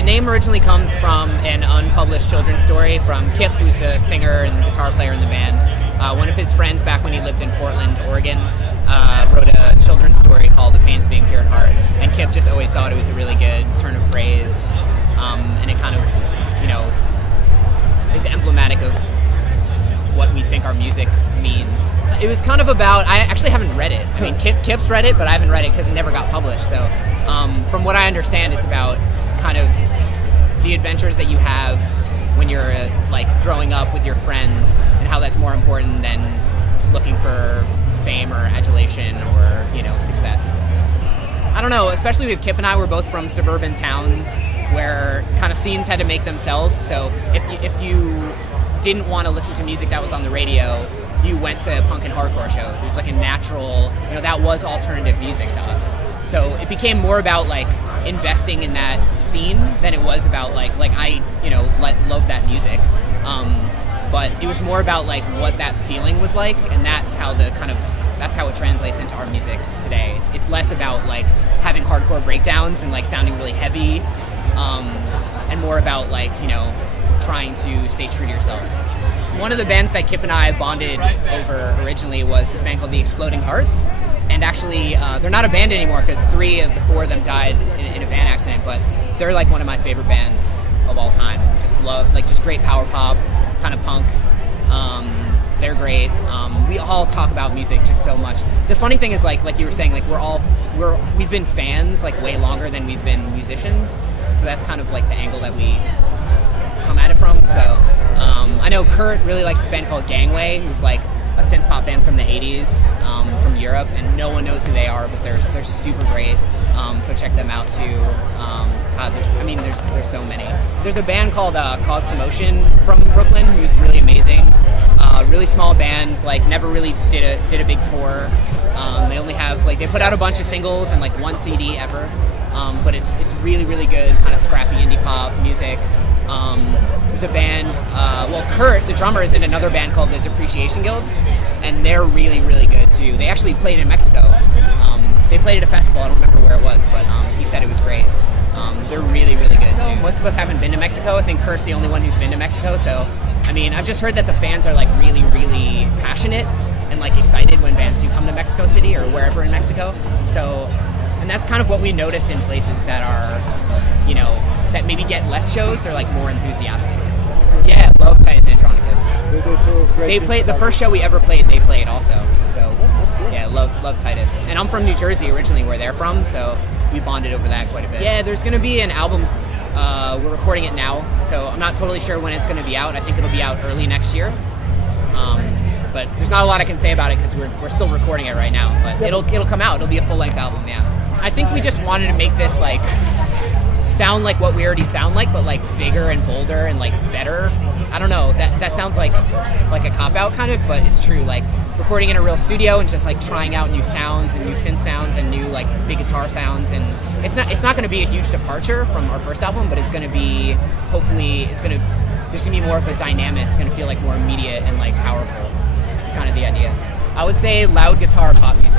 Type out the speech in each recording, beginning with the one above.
the name originally comes from an unpublished children's story from Kip, who's the singer and guitar player in the band. One of his friends back when he lived in Portland, Oregon, wrote a children's story called The Pains Being Pure at Heart, and Kip just always thought it was a really good turn of phrase, and it kind of, you know, is emblematic of what we think our music means. It was kind of about, I actually haven't read it. I mean, Kip's read it, but I haven't read it because it never got published. So from what I understand, it's about kind of the adventures that you have when you're like growing up with your friends and how that's more important than looking for fame or adulation or, you know, success. I don't know, especially with Kip and I, we're both from suburban towns where kind of scenes had to make themselves. So if you didn't want to listen to music that was on the radio, you went to punk and hardcore shows. It was like a natural, you know, that was alternative music to us. So it became more about like investing in that scene than it was about like I, you know, love that music. But it was more about like what that feeling was like, and that's how that's how it translates into our music today. It's less about like having hardcore breakdowns and like sounding really heavy, and more about like, you know, trying to stay true to yourself. One of the bands that Kip and I bonded over originally was this band called The Exploding Hearts, and actually they're not a band anymore because 3 of the 4 of them died in a van accident, but they're like one of my favorite bands of all time. Just love, like, just great power pop, kind of punk. They're great. We all talk about music just so much. The funny thing is, like you were saying, like we've been fans like way longer than we've been musicians, so that's kind of like the angle that we come at it from. So I know Kurt really likes this band called Gangway, who's like a synth pop band from the 80s from Europe, and no one knows who they are, but they're super great. So check them out too. God, there's so many. There's a band called Cause Commotion from Brooklyn who's really amazing. Really small band, like never really did a big tour. They only have they put out a bunch of singles and like 1 CD ever. But it's really, really good, kind of scrappy indie pop music. There's a band, Kurt, the drummer, is in another band called the Depreciation Guild, and they're really, really good too. They actually played in Mexico. They played at a festival, I don't remember where it was, but he said it was great. They're really, really good too. Most of us haven't been to Mexico. I think Kurt's the only one who's been to Mexico, so I mean, I've just heard that the fans are like really, really passionate and like excited when bands do come to Mexico City or wherever in Mexico. So, and that's kind of what we noticed in places that are, you know, that maybe get less shows. They're like more enthusiastic. Yeah, love Titus Andronicus. They played the first show we ever played. They played also. So yeah, love Titus. And I'm from New Jersey originally, where they're from. So we bonded over that quite a bit. Yeah, there's gonna be an album. We're recording it now, so I'm not totally sure when it's going to be out. I think it'll be out early next year. But there's not a lot I can say about it because we're still recording it right now. But it'll come out. It'll be a full-length album. Yeah. I think we just wanted to make this like sound like what we already sound like, but like bigger and bolder and like better. I don't know. That sounds like a cop-out kind of, but it's true. Like recording in a real studio and just like trying out new sounds and new synth sounds and new like big guitar sounds, and it's not going to be a huge departure from our first album, but it's going to be, hopefully there's going to be more of a dynamic. It's going to feel like more immediate and like powerful. It's kind of the idea. I would say loud guitar pop music.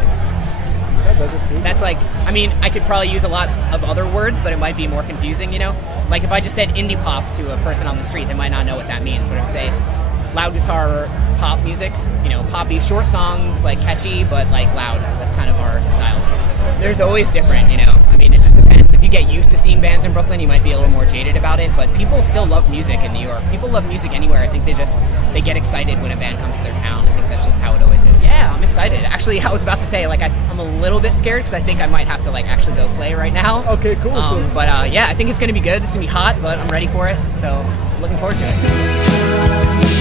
That's like, I mean, I could probably use a lot of other words, but it might be more confusing, you know? Like if I just said indie pop to a person on the street, they might not know what that means, but if I say loud guitar pop music, you know, poppy, short songs, like catchy, but like loud. That's kind of our style. There's always different, you know? I mean, it just depends. If you get used to seeing bands in Brooklyn, you might be a little more jaded about it, but people still love music in New York. People love music anywhere. I think they get excited when a band comes to their town. I think that's just how it always is. Yeah, I'm excited. Actually, I was about to say, like, I'm a little bit scared because I think I might have to, like, actually go play right now. Okay, cool. But yeah, I think it's going to be good. It's going to be hot, but I'm ready for it. So, looking forward to it.